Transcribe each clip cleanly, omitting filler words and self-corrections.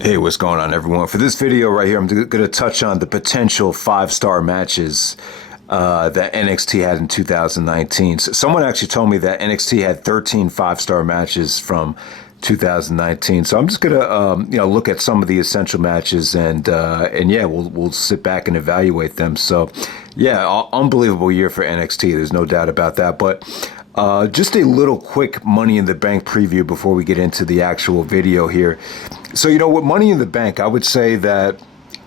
Hey, what's going on, everyone? For this video right here, I'm going to touch on the potential 5-star matches that NXT had in 2019. So someone actually told me that NXT had 13 5-star matches from 2019. So I'm just going to look at some of the essential matches and yeah, we'll sit back and evaluate them. So yeah, unbelievable year for NXT. There's no doubt about that. But just a little quick Money in the Bank preview before we get into the actual video here. So, with Money in the Bank, I would say that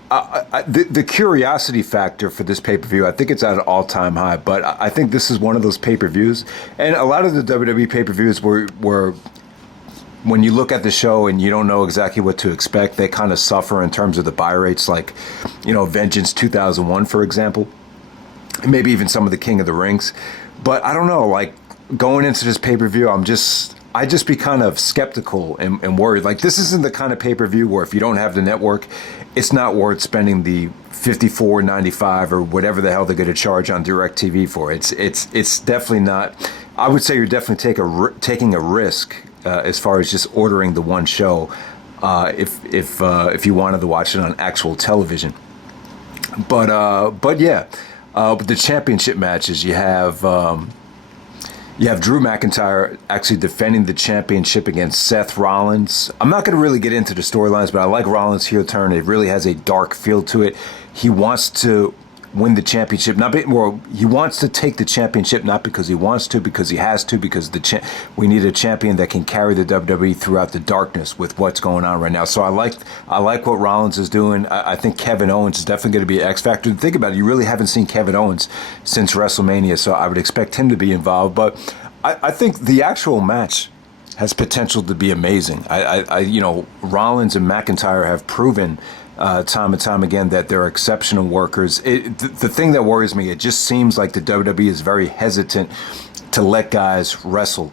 the curiosity factor for this pay-per-view, I think it's at an all-time high, but I think this is one of those pay-per-views. And a lot of the WWE pay-per-views were when you look at the show and you don't know exactly what to expect, they kind of suffer in terms of the buy rates, like, Vengeance 2001, for example, maybe even some of the King of the Rings. But I don't know, like, going into this pay-per-view, I just be kind of skeptical and worried. Like, this isn't the kind of pay-per-view where if you don't have the network, it's not worth spending the $54.95 or whatever the hell they're going to charge on DirecTV for. It's definitely not. I would say you're definitely taking a risk as far as just ordering the one show if you wanted to watch it on actual television. But yeah, with the championship matches, you have Drew McIntyre actually defending the championship against Seth Rollins. I'm not going to really get into the storylines, but I like Rollins' heel turn. It really has a dark feel to it. He wants to win the championship, he wants to take the championship not because he wants to, because he has to, because we need a champion that can carry the WWE throughout the darkness with what's going on right now. So I like what Rollins is doing. I think Kevin Owens is definitely going to be an X factor. Think about it, you really haven't seen Kevin Owens since WrestleMania, so I would expect him to be involved. But I think the actual match has potential to be amazing. Rollins and McIntyre have proven time and time again that they're exceptional workers. The thing that worries me, it just seems like the WWE is very hesitant to let guys wrestle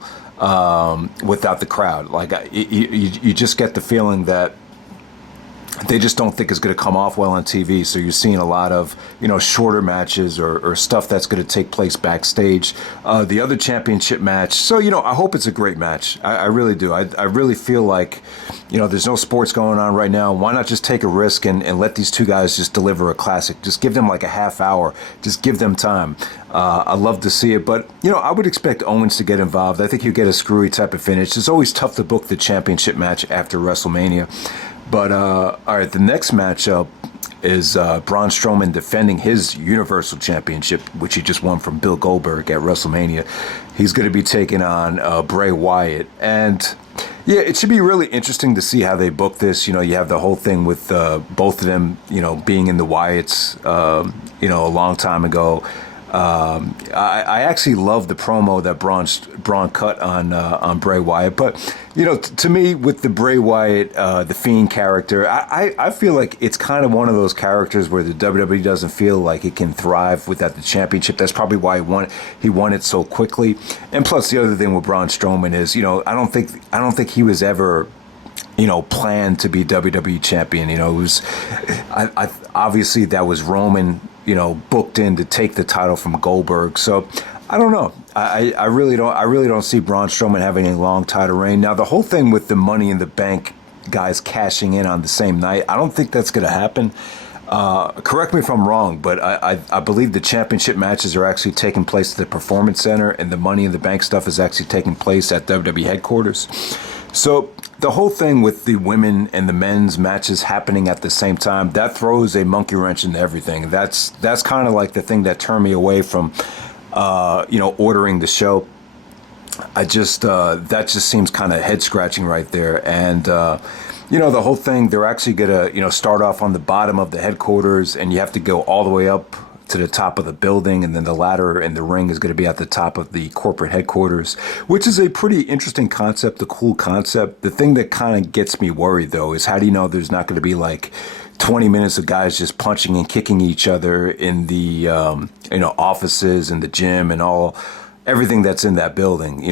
without the crowd. Like, you just get the feeling that they just don't think it's going to come off well on TV. So you're seeing a lot of, shorter matches or stuff that's going to take place backstage. The other championship match. So, I hope it's a great match. I really do. I really feel like, there's no sports going on right now. Why not just take a risk and let these two guys just deliver a classic? Just give them like a half hour. Just give them time. I'd love to see it. But, I would expect Owens to get involved. I think he'll get a screwy type of finish. It's always tough to book the championship match after WrestleMania. But, all right, the next matchup is Braun Strowman defending his Universal Championship, which he just won from Bill Goldberg at WrestleMania. He's going to be taking on Bray Wyatt. And, yeah, it should be really interesting to see how they book this. You have the whole thing with both of them, being in the Wyatts, a long time ago. I actually love the promo that Braun cut on Bray Wyatt, but to me, with the Bray Wyatt, the Fiend character, I feel like it's kind of one of those characters where the WWE doesn't feel like it can thrive without the championship. That's probably why he won it so quickly. And plus, the other thing with Braun Strowman is, I don't think he was ever planned to be WWE champion. It was, obviously that was Roman, booked in to take the title from Goldberg. So I don't know. I really don't see Braun Strowman having a long title reign. Now, the whole thing with the Money in the Bank guys cashing in on the same night, I don't think that's going to happen. Correct me if I'm wrong, but I believe the championship matches are actually taking place at the Performance Center, and the Money in the Bank stuff is actually taking place at WWE headquarters. So the whole thing with the women and the men's matches happening at the same time, that throws a monkey wrench into everything. That's kind of like the thing that turned me away from, ordering the show. That just seems kind of head scratching right there. And, the whole thing, they're actually going to, start off on the bottom of the headquarters, and you have to go all the way up to the top of the building, and then the ladder in the ring is going to be at the top of the corporate headquarters, which is a pretty interesting concept, a cool concept. The thing that kind of gets me worried, though, is how do you know there's not going to be like 20 minutes of guys just punching and kicking each other in the offices and the gym and everything that's in that building.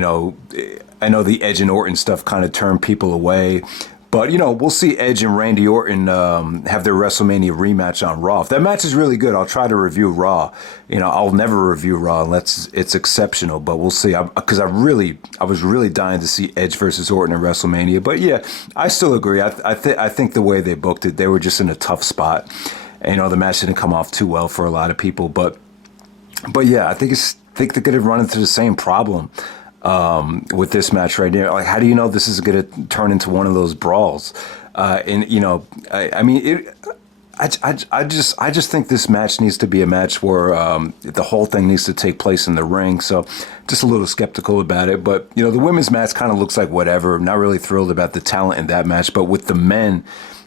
I know the Edge and Orton stuff kind of turned people away. But, we'll see Edge and Randy Orton have their WrestleMania rematch on Raw. If that match is really good, I'll try to review Raw. I'll never review Raw unless it's exceptional, but we'll see. Because I was really dying to see Edge versus Orton in WrestleMania. But yeah, I still agree. I think the way they booked it, they were just in a tough spot. And, the match didn't come off too well for a lot of people. But yeah, I think they're going to run into the same problem with this match right here. Like, how do you know this is going to turn into one of those brawls? I just think this match needs to be a match where the whole thing needs to take place in the ring. So just a little skeptical about it. But, the women's match kind of looks like whatever. I'm not really thrilled about the talent in that match. But with the men,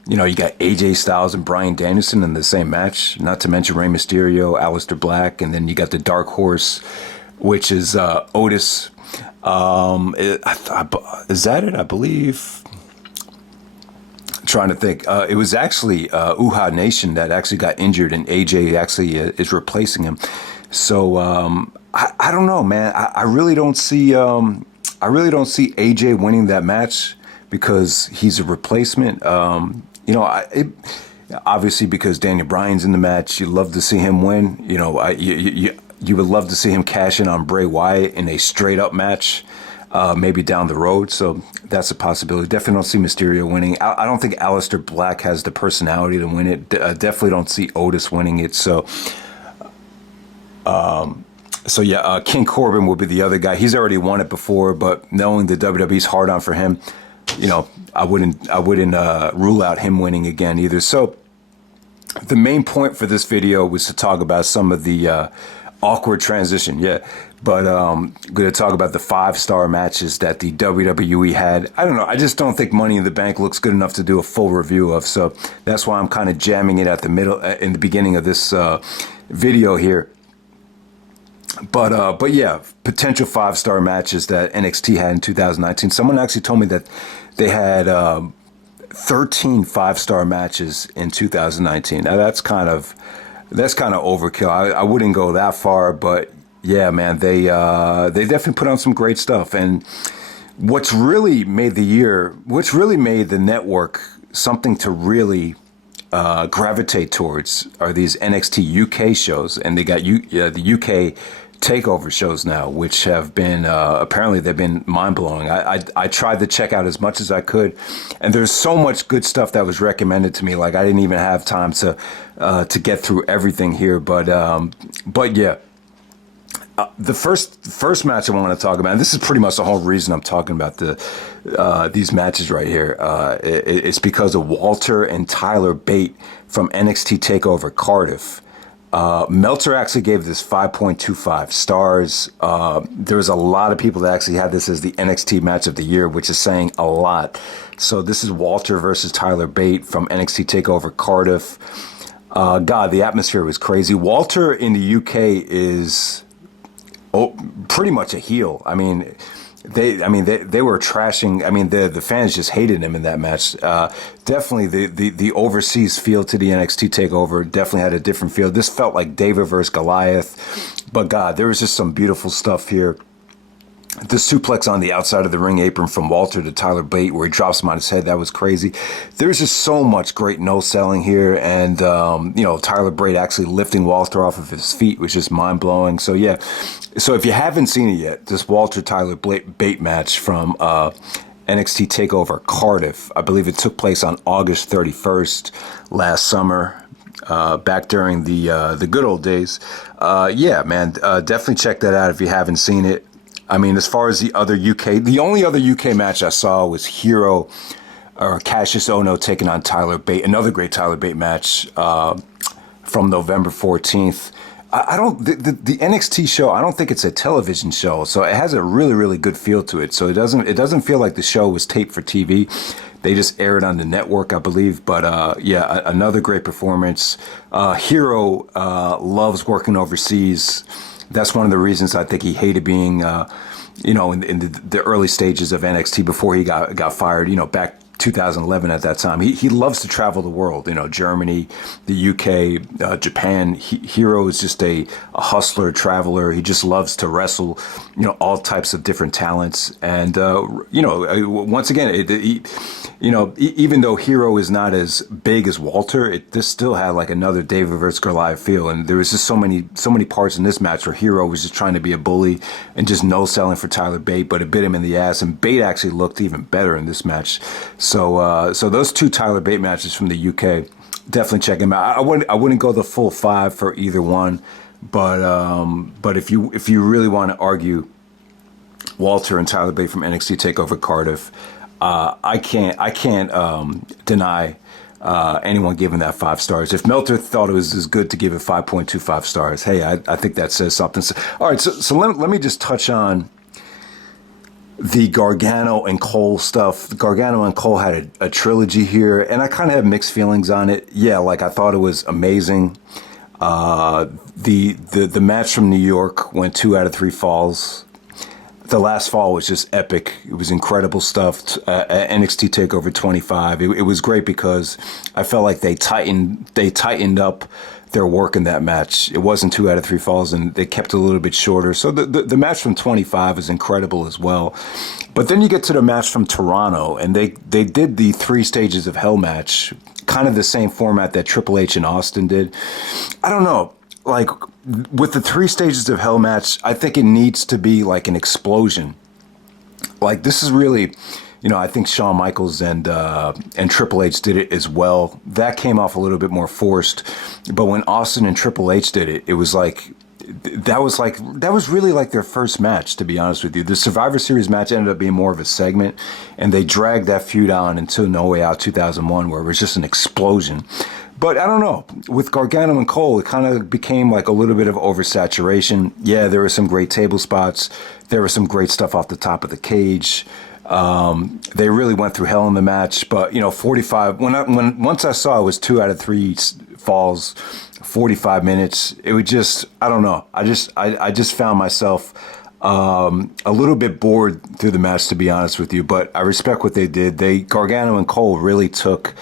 you got AJ Styles and Bryan Danielson in the same match, not to mention Rey Mysterio, Aleister Black, and then you got the Dark Horse, which is Otis. Is that it? I believe. Trying to think. It was actually Uhaa Nation that actually got injured, and AJ actually is replacing him. So I don't know, man. I really don't see AJ winning that match because he's a replacement. Obviously because Daniel Bryan's in the match, you'd love to see him win. You would love to see him cash in on Bray Wyatt in a straight up match, maybe down the road. So that's a possibility. Definitely don't see Mysterio winning. I don't think Aleister Black has the personality to win it. Definitely don't see Otis winning it. So yeah, King Corbin will be the other guy. He's already won it before, but knowing the WWE's hard on for him, I wouldn't rule out him winning again either. So the main point for this video was to talk about some of the awkward transition, yeah. But I'm going to talk about the 5-star matches that the WWE had. I don't know. I just don't think Money in the Bank looks good enough to do a full review of. So that's why I'm kind of jamming it at the middle, in the beginning of this video here. But yeah, potential 5-star matches that NXT had in 2019. Someone actually told me that they had 13 5-star matches in 2019. Now that's kind of overkill. I wouldn't go that far, but yeah, man, they definitely put on some great stuff. And what's really made the network something to really gravitate towards are these NXT UK shows, and they got the UK Takeover shows now, which have been apparently they've been mind-blowing. I tried to check out as much as I could, and there's so much good stuff that was recommended to me. Like, I didn't even have time to get through everything here, but yeah. The first match I want to talk about, and this is pretty much the whole reason I'm talking about these matches right here. It's because of Walter and Tyler Bate from NXT TakeOver Cardiff. Meltzer actually gave this 5.25 stars. There's a lot of people that actually had this as the NXT match of the year, which is saying a lot. So this is Walter versus Tyler Bate from NXT TakeOver Cardiff. God, the atmosphere was crazy. Walter in the UK is pretty much a heel. I mean, they were trashing. I mean, the fans just hated him in that match. Definitely the overseas feel to the NXT TakeOver definitely had a different feel. This felt like David versus Goliath, but God, there was just some beautiful stuff here. The suplex on the outside of the ring apron from Walter to Tyler Bate, where he drops him on his head, that was crazy. There's just so much great no-selling here, and Tyler Bate actually lifting Walter off of his feet was just mind-blowing. So yeah, so if you haven't seen it yet, this Walter-Tyler Bate match from NXT TakeOver Cardiff, I believe it took place on August 31st last summer. Back during the good old days. Yeah, man, definitely check that out if you haven't seen it. I mean, as far as the only other UK match I saw was Kassius Ohno taking on Tyler Bate, another great Tyler Bate match from November 14th. The NXT show, I don't think it's a television show, so it has a really, really good feel to it. So it doesn't feel like the show was taped for TV. They just aired on the network, I believe. But yeah, another great performance. Hero loves working overseas. That's one of the reasons I think he hated being, in the early stages of NXT before he got fired, back 2011 at that time. He loves to travel the world, Germany, the UK, Japan. Hero is just a hustler, traveler. He just loves to wrestle, all types of different talents. And, once again, even though Hero is not as big as Walter, this still had like another David versus Goliath feel. And there was just so many parts in this match where Hero was just trying to be a bully and just no selling for Tyler Bate, but it bit him in the ass. And Bate actually looked even better in this match. So those two Tyler Bate matches from the UK, definitely check them out. I wouldn't go the full 5 for either one, but if you really want to argue Walter and Tyler Bate from NXT TakeOver Cardiff, I can't deny anyone giving that 5 stars. If Meltzer thought it was as good to give it 5.25 stars, hey, I think that says something. So, all right, so let me just touch on the Gargano and Cole stuff. Gargano and Cole had a trilogy here, and I kind of have mixed feelings on it. Yeah, like I thought it was amazing. The match from New York went 2 out of 3 falls. The last fall was just epic. It was incredible stuff. At NXT TakeOver 25, it was great because I felt like they tightened up their work in that match. It wasn't 2 out of 3 falls, and they kept it a little bit shorter. So the match from 25 is incredible as well. But then you get to the match from Toronto, and they did the 3 stages of hell match, kind of the same format that Triple H and Austin did. I don't know. Like, with the 3 stages of hell match, I think it needs to be like an explosion. Like, this is really, I think Shawn Michaels and Triple H did it as well. That came off a little bit more forced. But when Austin and Triple H did it, it was like, that was really like their first match, to be honest with you. The Survivor Series match ended up being more of a segment, and they dragged that feud on until No Way Out 2001, where it was just an explosion. But I don't know. With Gargano and Cole, it kind of became like a little bit of oversaturation. Yeah, there were some great table spots. There was some great stuff off the top of the cage. They really went through hell in the match. But 45. Once I saw it was 2 out of 3 falls, 45 minutes. It would just, I don't know. I just found myself a little bit bored through the match, to be honest with you. But I respect what they did. Gargano and Cole really took.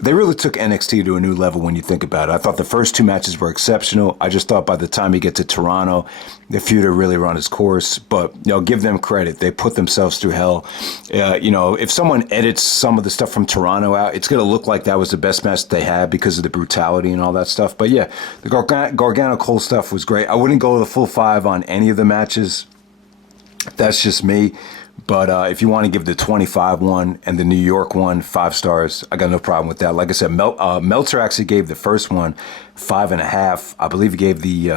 They really took NXT to a new level when you think about it. I thought the first 2 matches were exceptional. I just thought by the time you get to Toronto, the feud had really run its course. But, give them credit. They put themselves through hell. If someone edits some of the stuff from Toronto out, it's going to look like that was the best match they had because of the brutality and all that stuff. But, yeah, the Gargano Cole stuff was great. I wouldn't go the full 5 on any of the matches. That's just me. But if you want to give the 25 one and the New York one 5 stars, I got no problem with that. Like I said, Meltzer actually gave the first one 5.5. I believe he gave the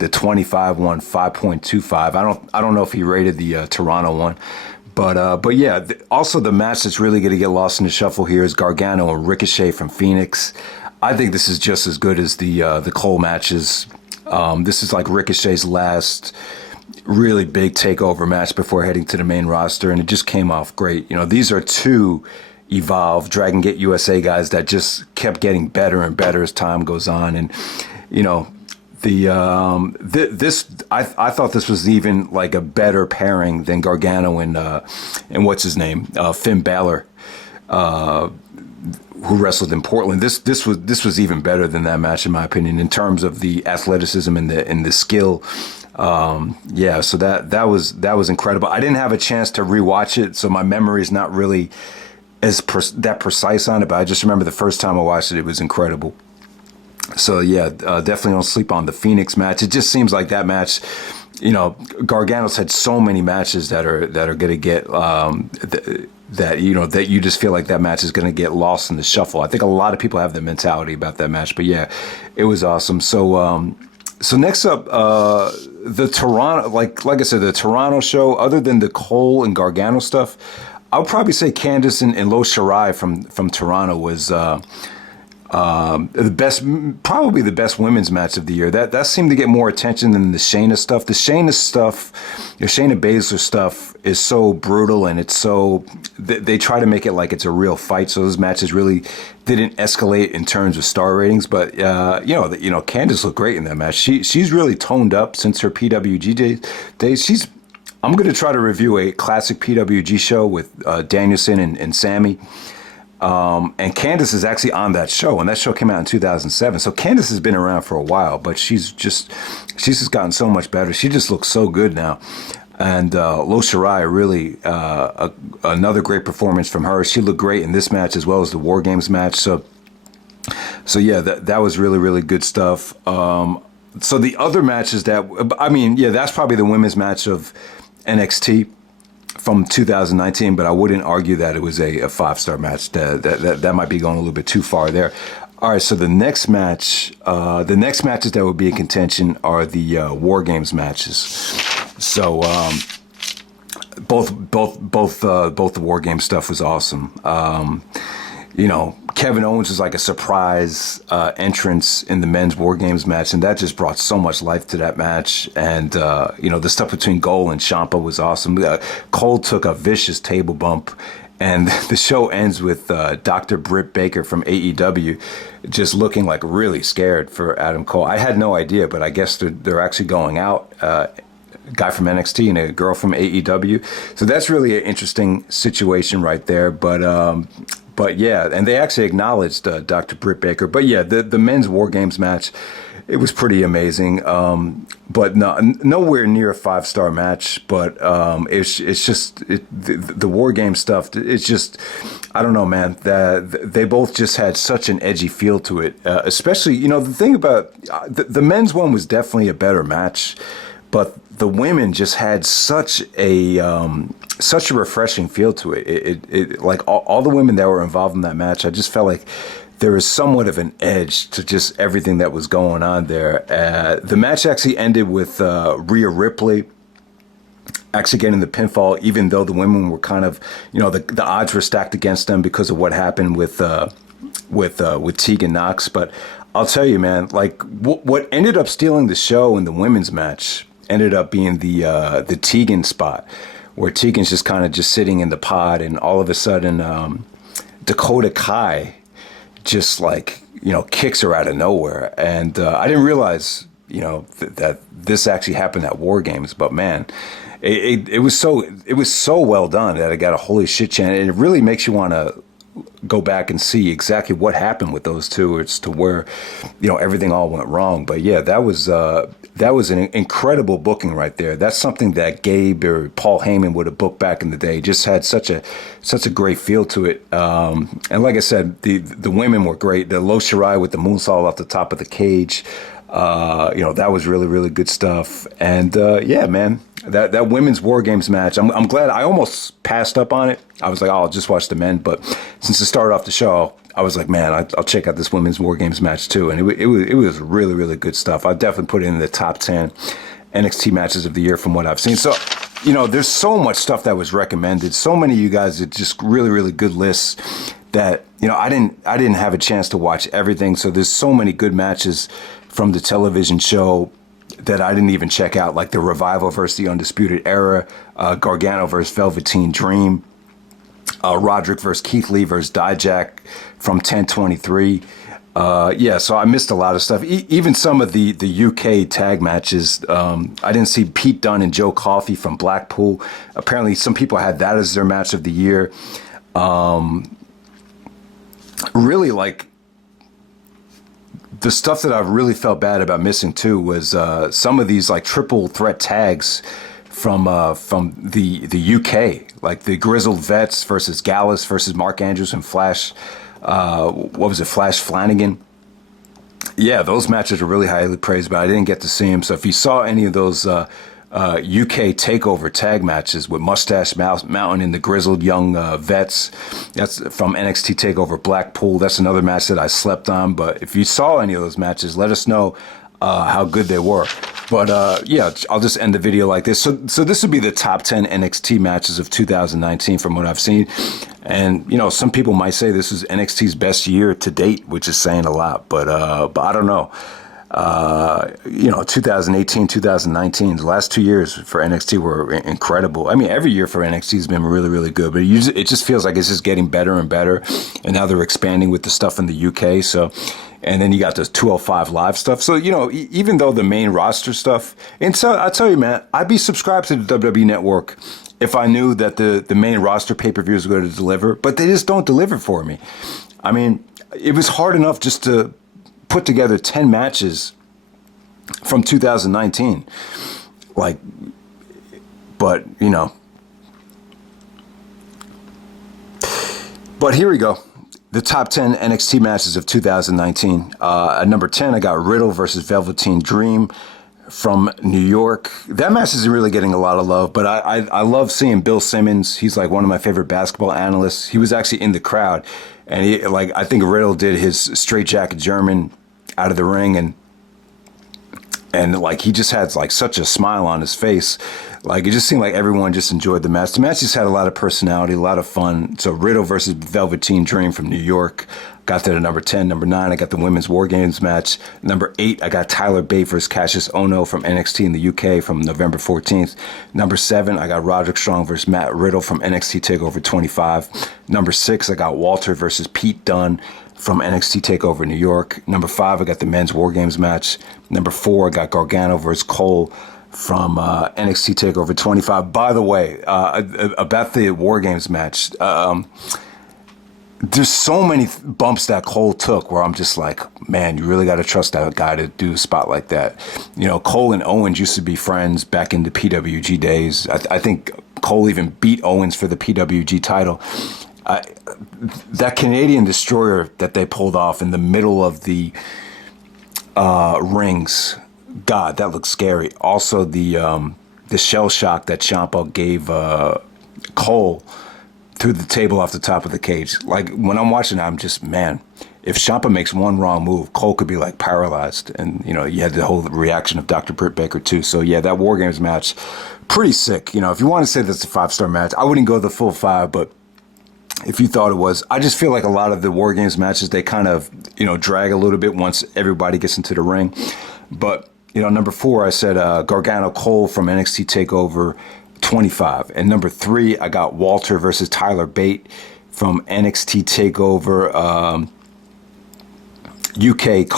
25 one 5.25. I don't know if he rated the Toronto one, but yeah. Also, the match that's really going to get lost in the shuffle here is Gargano and Ricochet from Phoenix. I think this is just as good as the Cole matches. This is like Ricochet's last really big takeover match before heading to the main roster, and it just came off great. These are 2 Evolve Dragon Gate USA guys that just kept getting better and better as time goes on. And I thought this was even like a better pairing than Gargano and what's his name, Finn Balor, who wrestled in Portland. This was even better than that match, in my opinion, in terms of the athleticism and the skill. So that was incredible. I didn't have a chance to rewatch it, so my memory is not really that precise on it, but I just remember the first time I watched it, it was incredible. So yeah, definitely don't sleep on the Phoenix match. It just seems like that match, Gargano's had so many matches that are going to get that you just feel like that match is going to get lost in the shuffle. I think a lot of people have that mentality about that match, but yeah, it was awesome. So next up, the Toronto, like I said, the Toronto show, other than the Cole and Gargano stuff, I would probably say Candice and Lo Shirai from Toronto was the best, probably the best women's match of the year. That seemed to get more attention than the Shayna stuff. The Shayna Baszler stuff is so brutal, and it's so, they try to make it like it's a real fight. So those matches really didn't escalate in terms of star ratings. But Candice looked great in that match. She's really toned up since her PWG days. I'm going to try to review a classic PWG show with Danielson and Sammy. And Candice is actually on that show, and that show came out in 2007. So Candice has been around for a while, but she's just gotten so much better. She just looks so good now. And Lo Shirai, really another great performance from her. She looked great in this match as well as the War Games match. So yeah, that was really, really good stuff. So the other matches that's probably the women's match of NXT from 2019, but I wouldn't argue that it was a 5-star match. That might be going a little bit too far there. All right, so the next matches that would be in contention are the War Games matches. So both the War Games stuff was awesome. Kevin Owens was like a surprise entrance in the men's War Games match, and that just brought so much life to that match. And the stuff between Cole and Ciampa was awesome. Cole took a vicious table bump, and the show ends with Dr. Britt Baker from AEW just looking like really scared for Adam Cole. I had no idea, but I guess they're actually going out. Guy from NXT and a girl from AEW. So that's really an interesting situation right there. But yeah, and they actually acknowledged Dr. Britt Baker. But yeah, the men's War Games match, it was pretty amazing. But nowhere near a 5-star match. But it's just the War Game stuff. It's just, I don't know, man. They both just had such an edgy feel to it. Especially, the thing about the men's one was definitely a better match. But the women just had such a refreshing feel to it. It like all the women that were involved in that match, I just felt like there was somewhat of an edge to just everything that was going on there. The match actually ended with Rhea Ripley actually getting the pinfall, even though the women were kind of, the odds were stacked against them because of what happened with Tegan Knox. But I'll tell you, man, like what ended up stealing the show in the women's match ended up being the Tegan spot, where Tegan's just kind of just sitting in the pod, and all of a sudden Dakota Kai just kicks her out of nowhere. And I didn't realize that this actually happened at War Games, but man, it was so well done that I got a holy shit chant. It really makes you want to go back and see exactly what happened with those two as to where everything all went wrong. But yeah, that was an incredible booking right there. That's something that Gabe or Paul Heyman would have booked back in the day. Just had such a great feel to it. And like I said, the women were great. The Lo Shirai with the moonsault off the top of the cage, that was really, really good stuff. And yeah, man, that women's War Games match, I'm glad. I almost passed up on it. I was like, I'll just watch the men. But since it started off the show, I was like, man, I'll check out this women's War Games match too. And it was really, really good stuff. I definitely put it in the top 10 NXT matches of the year from what I've seen. So, there's so much stuff that was recommended. So many of you guys are just really, really good lists that, I didn't have a chance to watch everything. So there's so many good matches from the television show that I didn't even check out, like the Revival versus the Undisputed Era, Gargano versus Velveteen Dream, Roderick versus Keith Lee versus Dijak from 1023. So I missed a lot of stuff. Even some of the UK tag matches. I didn't see Pete Dunne and Joe Coffey from Blackpool. Apparently some people had that as their match of the year. Really, like, the stuff that I've really felt bad about missing too was some of these like triple threat tags from the UK, like the Grizzled Vets versus Gallus versus Mark Andrews and Flash. Flash Flanagan? Yeah, those matches are really highly praised, but I didn't get to see them. So if you saw any of those UK Takeover tag matches with Mustache Mountain and the Grizzled Young Vets, that's from NXT Takeover Blackpool. That's another match that I slept on. But if you saw any of those matches, let us know how good they were. But yeah, I'll just end the video like this. So this would be the top 10 NXT matches of 2019 from what I've seen. And, some people might say this is NXT's best year to date, which is saying a lot. But I don't know. 2018, 2019, the last 2 years for NXT were incredible. I mean, every year for NXT has been really, really good, but it just feels like it's just getting better and better. And now they're expanding with the stuff in the UK. So, and then you got the 205 Live stuff. So, even though the main roster stuff, and so I'll tell you, man, I'd be subscribed to the WWE Network if I knew that the main roster pay-per-views were going to deliver, but they just don't deliver for me. I mean, it was hard enough just to put together 10 matches from 2019. But But, you know. But here we go. The top 10 NXT matches of 2019. At number 10, I got Riddle versus Velveteen Dream from New York. That match isn't really getting a lot of love, but I love seeing Bill Simmons. He's like one of my favorite basketball analysts. He was actually in the crowd, and I think Riddle did his straightjacket German out of the ring, and like he just had like such a smile on his face. Like it just seemed like everyone just enjoyed the match. The match just had a lot of personality, a lot of fun. So Riddle versus Velveteen Dream from New York. Got that at number 10. Number 9, I got the Women's War Games match. Number 8, I got Tyler Bate versus Kassius Ohno from NXT in the UK from November 14th. Number 7, I got Roderick Strong versus Matt Riddle from NXT TakeOver 25. Number 6, I got Walter versus Pete Dunn from NXT TakeOver New York. Number 5, I got the Men's War Games match. Number 4, I got Gargano versus Cole from NXT TakeOver 25. By the way, about the War Games match, there's so many bumps that Cole took where I'm just like, man, you really got to trust that guy to do a spot like that. You know, Cole and Owens used to be friends back in the PWG days. I think Cole even beat Owens for the PWG title. That Canadian destroyer that they pulled off in the middle of the rings, God, that looks scary. Also, the shell shock that Ciampa gave Cole through the table off the top of the cage. Like when I'm watching that, I'm just, man, if Ciampa makes one wrong move, Cole could be like paralyzed. And, you know, you had the whole reaction of Dr. Britt Baker too. So yeah, that War Games match, pretty sick. You know, if you want to say that's a 5-star match, I wouldn't go the full 5, but if you thought it was, I just feel like a lot of the War Games matches, they kind of, you know, drag a little bit once everybody gets into the ring. But, you know, number 4, I said Gargano Cole from NXT TakeOver 25. And number 3, I got Walter versus Tyler Bate from NXT TakeOver UK,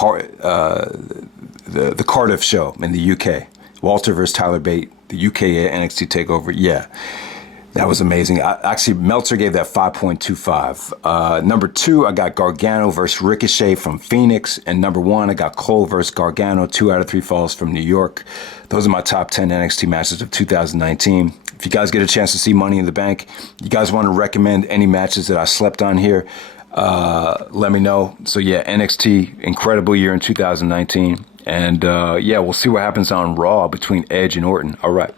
the Cardiff show in the UK. Walter versus Tyler Bate, the UK NXT TakeOver. Yeah, that was amazing. Actually, Meltzer gave that 5.25. Number 2, I got Gargano versus Ricochet from Phoenix. And number 1, I got Cole versus Gargano, 2 out of 3 falls from New York. Those are my top 10 NXT matches of 2019. If you guys get a chance to see Money in the Bank, you guys want to recommend any matches that I slept on here, let me know. So yeah, NXT, incredible year in 2019. And yeah, we'll see what happens on Raw between Edge and Orton. All right.